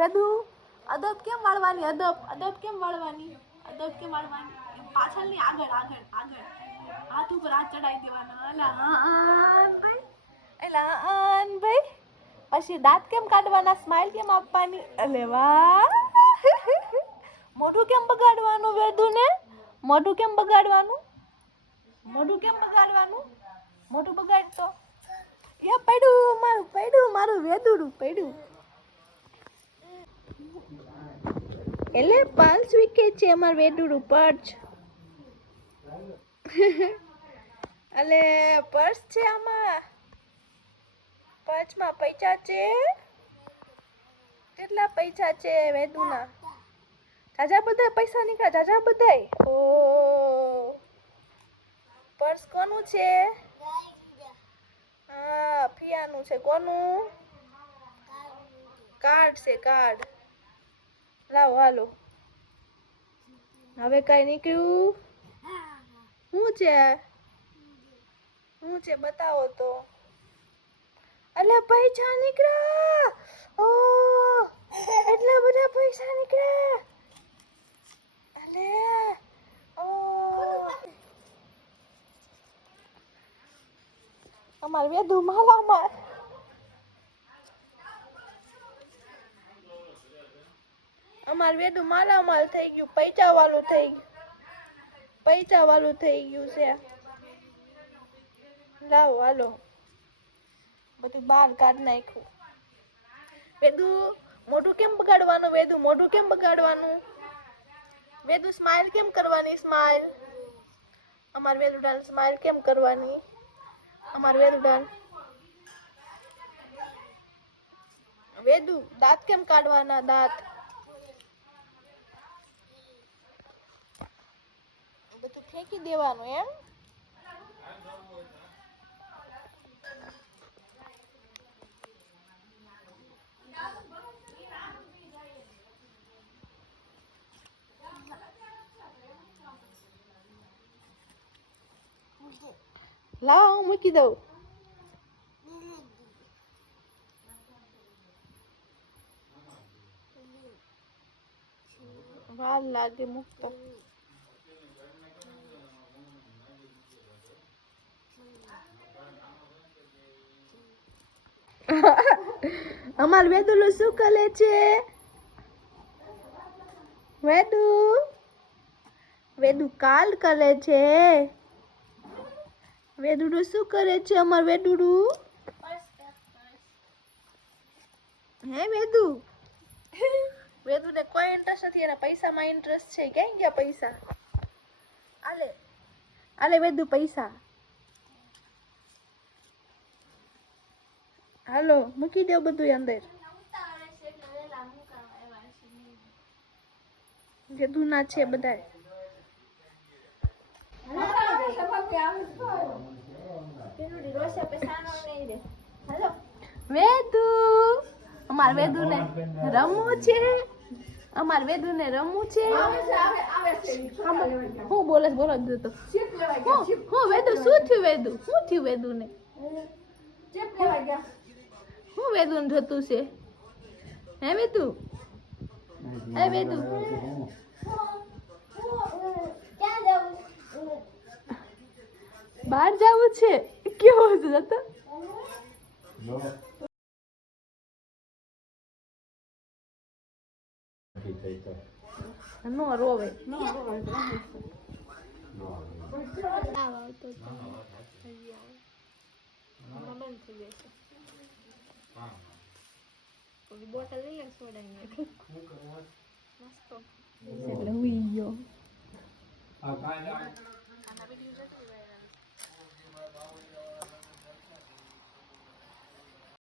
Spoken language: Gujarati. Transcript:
વેદુ અદબ કેમ વાળવાની? અદબ કેમ વાળવાની? અદબ કેમ વાળવાની? પાછળ ની આગળ હાથ ઉપર હાથ ચડાવી દેવાનો. એલાન ભાઈ પછી દાંત કેમ કાઢવાના? સ્માઈલ કેમ આપવાની? અલે વાહ. મોઢું કેમ બગાડવાનું વેદુ ને? મોઢું કેમ બગાડવાનું? મોઢું બગાડતો એ પડ્યું મારું વેદુડું પડ્યું. એટલે પર્સ વિકે છે અમાર વેદુડું પર્સ. અલે પર્સ છે આમાં. પર્સમાં પૈસા છે. કેટલા પૈસા છે વેદુના? જાજા બધા પૈસા નીકળ્યા, જાજા બધા. ઓ પર્સ કોનું છે? હા ફિયાનું છે. કોનું? કાર્ડ છે કાર્ડ. લાવો હાલો. હવે કઈ નીકળ્યું? શું છે બતાવો તો. અલે પૈસા નીકળ્યા. ઓ એટલા બધા પૈસા નીકળ્યા. અલે ઓ અમાર વેદુ માલામાલ. અમાર વેદુ માલામાલ થઈ ગયું. પૈસા વાળું થઈ ગયું છે. લાવો હાલો. બધું બહાર કાઢ નાખ્યું. વેદુ મોઢું કેમ બગાડવાનું? વેદુ સ્માઈલ કેમ કરવાની? સ્માઈલ. અમાર વેદુડાન સ્માઈલ કેમ કરવાની? વેદુ દાંત કેમ કાઢવાના? દાંત બધું ફેંકી દેવાનું એમ? લાવ હું મૂકી દઉં. વાર લાગે મૂકતા. અમાર વેદુલું શું કરે છે? વેદુ કાલ કરે છે. વેદુડું શું કરે છે અમાર વેદુડું? હે વેદુને કોઈ ઇન્ટરેસ્ટ નથી. એના પૈસામાં ઇન્ટરેસ્ટ છે. ક્યાં ગયા પૈસા? આલે વેદુ પૈસા. હાલો મૂકી દો બધું અંદર. વેદુ ના છે બધા. વેદુ અમાર વેદુને રમવું છે. હું બોલો તો. હું વેદુ શું થયું વેદુને? હું વેદુને જોતું છે? હે વેદુ બહાર જવું છે. કેવો જતો નો રોવે. બોટલ લઈ લે સોડાની. એટલે હુઈ ગયો.